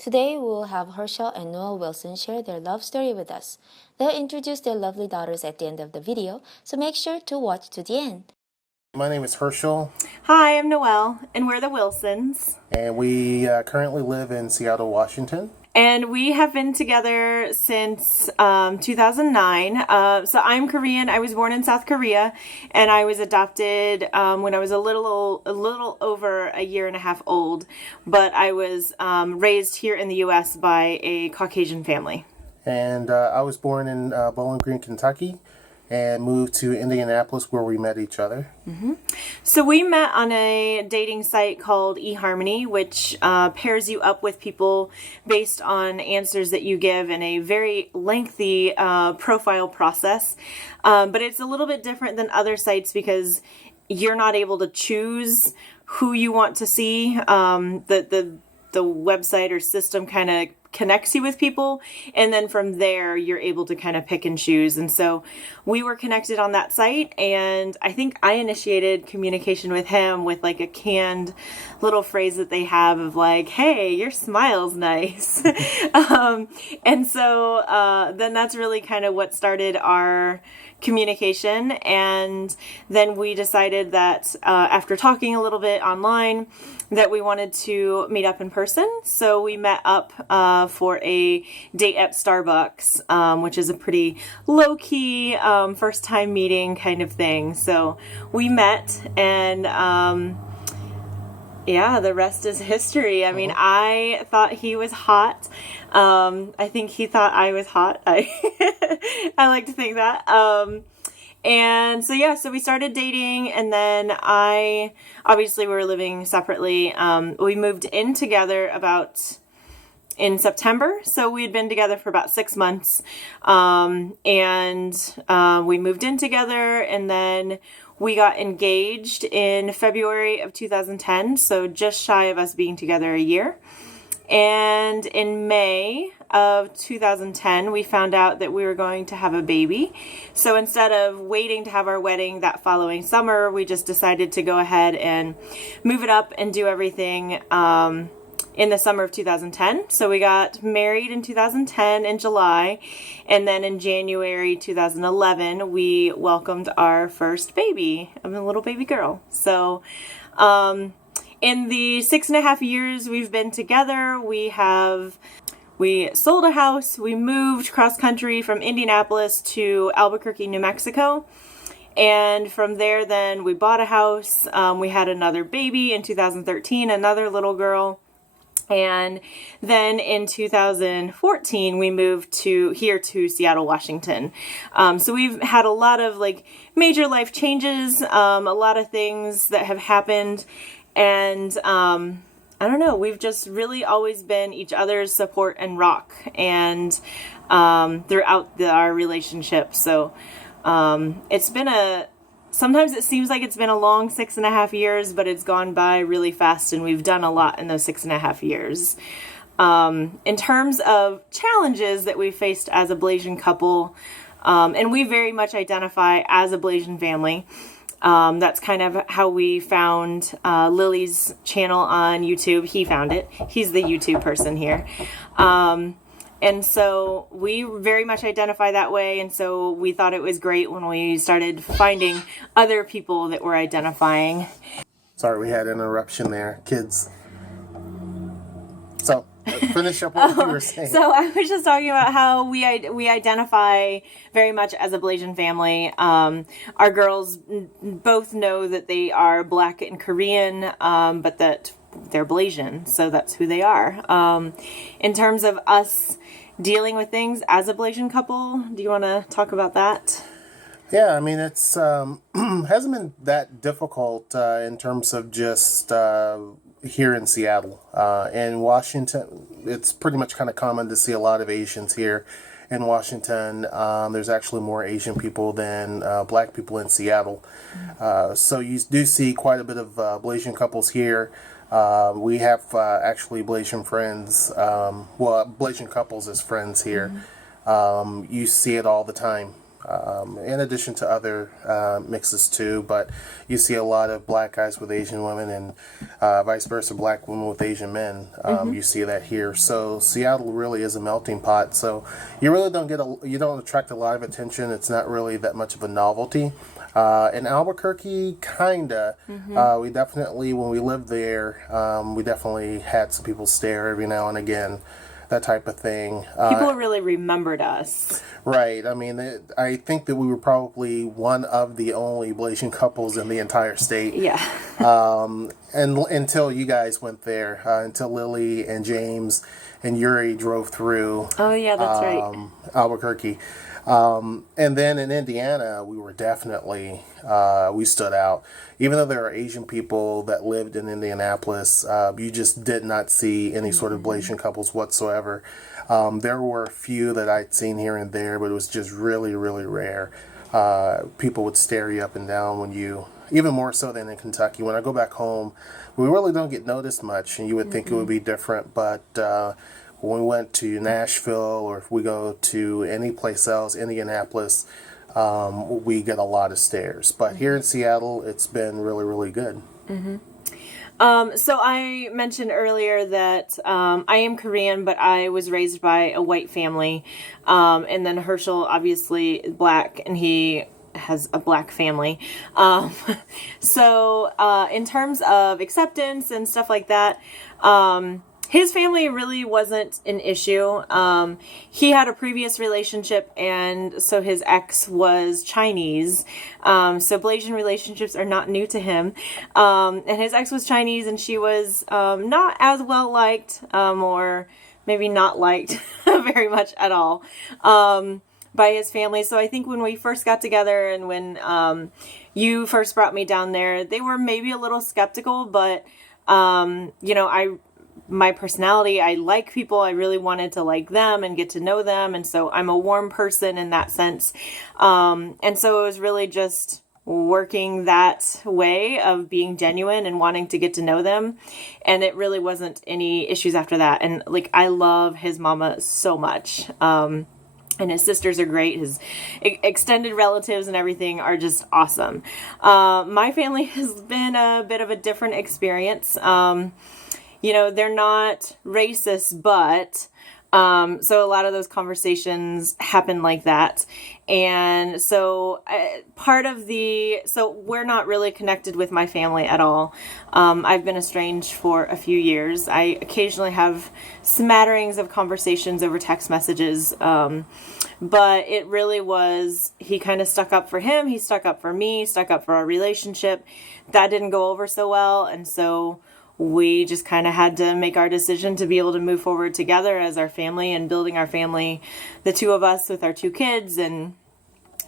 Today we will have Herschel and Noelle Wilson share their love story with us. They'll introduce their lovely daughters at the end of the video, so make sure to watch to the end. My name is Herschel. Hi, I'm Noelle, and we're the Wilsons. And we currently live in Seattle, Washington. And we have been together since 2009. So I'm Korean. I was born in South Korea, and I was adopted when I was a little over a year and a half old. But I was raised here in the U.S. by a Caucasian family. And I was born in Bowling Green, Kentucky, and moved to Indianapolis where we met each other. Mm-hmm. So we met on a dating site called eHarmony, which pairs you up with people based on answers that you give in a very lengthy profile process. But it's a little bit different than other sites because you're not able to choose who you want to see. The website or system kind of connects you with people, and then from there you're able to kind of pick and choose. And so we were connected on that site, and I think I initiated communication with him with like a canned little phrase that they have of like, hey, your smile's nice. And so then that's really kind of what started our communication. And then we decided that after talking a little bit online that we wanted to meet up in person. So we met up for a date at Starbucks, which is a pretty low-key first time meeting kind of thing. So we met, and yeah, the rest is history. I mean, I thought he was hot. I think he thought I was hot. I like to think that. And so, yeah, so we started dating, and then obviously we were living separately. We moved in together in September. So we had been together for about 6 months. And we moved in together, and then we got engaged in February of 2010. So just shy of us being together a year. And in May of 2010, we found out that we were going to have a baby. So instead of waiting to have our wedding that following summer, we just decided to go ahead and move it up and do everything in the summer of 2010. So we got married in 2010 in July, and then in January 2011, we welcomed our first baby, a little baby girl. So in the 6.5 years we've been together, we sold a house, we moved cross country from Indianapolis to Albuquerque, New Mexico. And from there, then we bought a house. We had another baby in 2013, another little girl. And then in 2014, we moved here to Seattle, Washington. So we've had a lot of like major life changes, a lot of things that have happened. And I don't know, we've just really always been each other's support and rock, and throughout our relationship. So it's been sometimes it seems like it's been a long 6.5 years, but it's gone by really fast, and we've done a lot in those 6.5 years. In terms of challenges that we faced as a Blasian couple, and we very much identify as a Blasian family. That's kind of how we found Lily's channel on YouTube. He found it. He's the YouTube person here. And so we very much identify that way. And so we thought it was great when we started finding other people that were identifying. Sorry, we had an interruption there. Kids. So, finish up what you were saying. So I was just talking about how we identify very much as a Blasian family. Our girls both know that they are Black and Korean, but that they're Blasian, so that's who they are. In terms of us dealing with things as a Blasian couple, do you want to talk about that? Yeah, I mean, it's hasn't been that difficult in terms of just here in Seattle. In Washington, it's pretty much kind of common to see a lot of Asians here in Washington. There's actually more Asian people than Black people in Seattle. So you do see quite a bit of Blasian couples here. We have actually Blasian friends, Blasian couples as friends here. You see it all the time. in addition to other mixes too. But you see a lot of black guys with Asian women and vice versa, black women with Asian men. You see that here. So Seattle really is a melting pot. So you really you don't attract a lot of attention. It's not really that much of a novelty. In Albuquerque, kinda. We definitely, when we lived there, we definitely had some people stare every now and again. That type of thing. People really remembered us. Right. I mean, I think that we were probably one of the only Blasian couples in the entire state. Yeah. And until you guys went there, until Lily and James and Yuri drove through. Oh, yeah, that's right. Albuquerque. And then in Indiana, we were definitely, we stood out. Even though there are Asian people that lived in Indianapolis, you just did not see any sort of Blasian couples whatsoever. There were a few that I'd seen here and there, but it was just really, really rare. People would stare you up and down when you, even more so than in Kentucky. When I go back home, we really don't get noticed much, and you would think it would be different, but when we went to Nashville, or if we go to any place else, Indianapolis, we get a lot of stares. But here in Seattle, it's been really, really good. So I mentioned earlier that I am Korean, but I was raised by a white family. And then Herschel, obviously, black, and he has a black family. So in terms of acceptance and stuff like that, his family really wasn't an issue. He had a previous relationship, and so his ex was Chinese. So Blasian relationships are not new to him. And his ex was Chinese, and she was not as well liked, or maybe not liked very much at all, by his family. So I think when we first got together, and when you first brought me down there, they were maybe a little skeptical, but my personality, I like people. I really wanted to like them and get to know them. And so I'm a warm person in that sense. And so it was really just working that way of being genuine and wanting to get to know them. And it really wasn't any issues after that. And I love his mama so much. And his sisters are great. His extended relatives and everything are just awesome. My family has been a bit of a different experience. They're not racist, but so a lot of those conversations happen like that. And so so we're not really connected with my family at all. I've been estranged for a few years. I occasionally have smatterings of conversations over text messages. But it really was, he kind of stuck up for him. He stuck up for me, stuck up for our relationship. That didn't go over so well. And so we just kind of had to make our decision to be able to move forward together as our family and building our family, the two of us with our two kids, and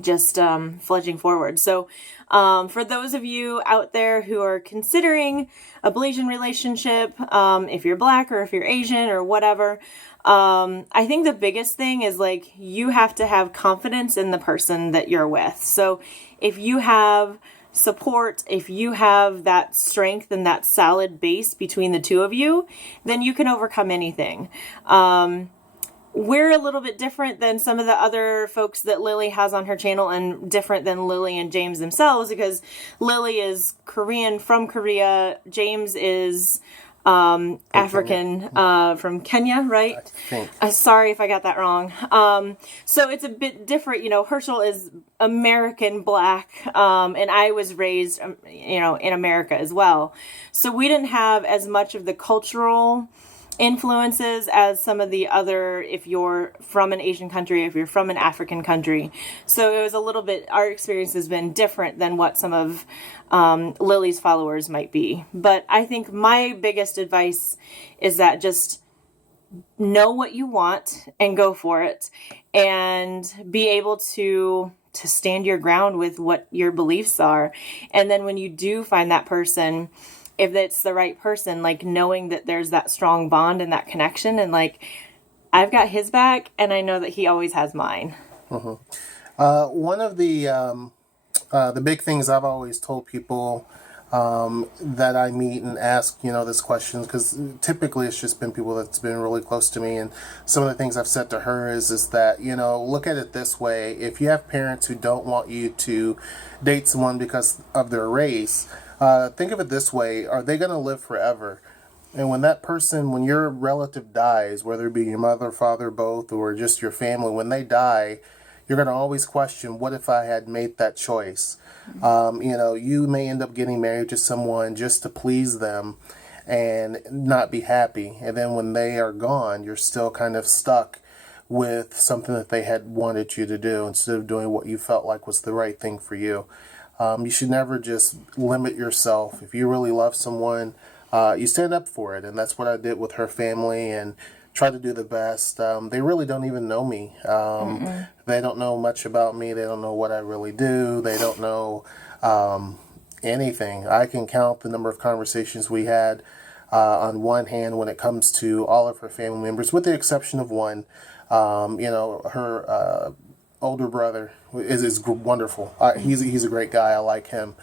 just fledging forward. So for those of you out there who are considering a Blasian relationship, if you're black or if you're Asian or whatever, I think the biggest thing is you have to have confidence in the person that you're with. So if you have support, if you have that strength and that solid base between the two of you, then you can overcome anything. We're a little bit different than some of the other folks that Lily has on her channel, and different than Lily and James themselves, because Lily is Korean from Korea. James is African, from Kenya, right? I think. Sorry if I got that wrong. So it's a bit different. Herschel is American black, and I was raised, in America as well. So we didn't have as much of the cultural influences as some of the other, if you're from an Asian country, if you're from an African country. So it was a little bit, our experience has been different than what some of Lily's followers might be. But I think my biggest advice is that just know what you want and go for it, and be able to stand your ground with what your beliefs are. And then when you do find that person, if it's the right person, knowing that there's that strong bond and that connection, and I've got his back, and I know that he always has mine. One of the big things I've always told people that I meet and ask, this questions, because typically it's just been people that's been really close to me. And some of the things I've said to her is that, look at it this way. If you have parents who don't want you to date someone because of their race, think of it this way. Are they going to live forever? And when your relative dies, whether it be your mother, father, both, or just your family, when they die, you're going to always question, what if I had made that choice? You may end up getting married to someone just to please them and not be happy. And then when they are gone, you're still kind of stuck with something that they had wanted you to do instead of doing what you felt like was the right thing for you. You should never just limit yourself. If you really love someone, you stand up for it. And that's what I did with her family, and try to do the best. They really don't even know me. They don't know much about me. They don't know what I really do. They don't know anything. I can count the number of conversations we had on one hand when it comes to all of her family members, with the exception of one. Her older brother is wonderful. He's a great guy. I like him.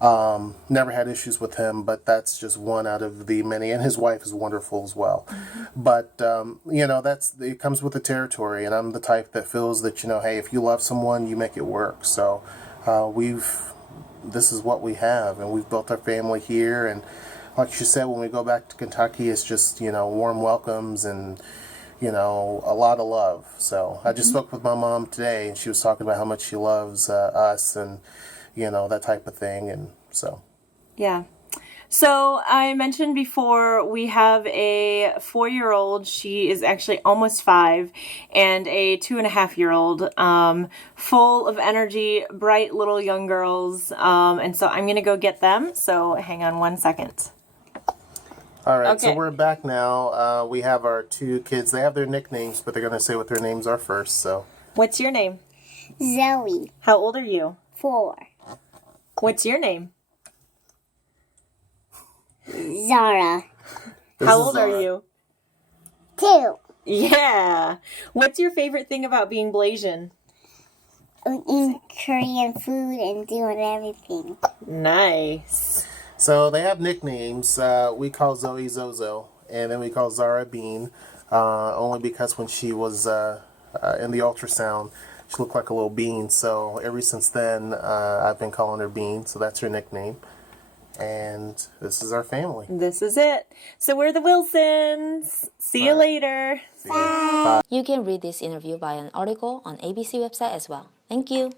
Never had issues with him, but that's just one out of the many. And his wife is wonderful as well. But, it comes with the territory. And I'm the type that feels that, hey, if you love someone, you make it work. So this is what we have. And we've built our family here. And like she said, when we go back to Kentucky, it's just, warm welcomes and, a lot of love. So I just spoke with my mom today, and she was talking about how much she loves us and, that type of thing. And so. Yeah. So I mentioned before, we have a 4-year-old. She is actually almost 5, and a 2.5-year-old, full of energy, bright little young girls. And so I'm going to go get them. So hang on one second. All right. So Okay. we're back now. We have our 2 kids. They have their nicknames, but they're going to say what their names are first. So. What's your name? Zoe, How old are you? 4. What's your name? Zara, How old are you? 2. Yeah. What's your favorite thing about being Blasian? Eating Korean food and doing everything. Nice. So they have nicknames. We call Zoe Zozo, and then we call Zara Bean, only because when she was in the ultrasound, she looked like a little bean. So ever since then, I've been calling her Bean. So that's her nickname. And this is our family. This is it. So we're the Wilsons. See you later. See ya. Bye. You can read this interview via an article on ABC website as well. Thank you.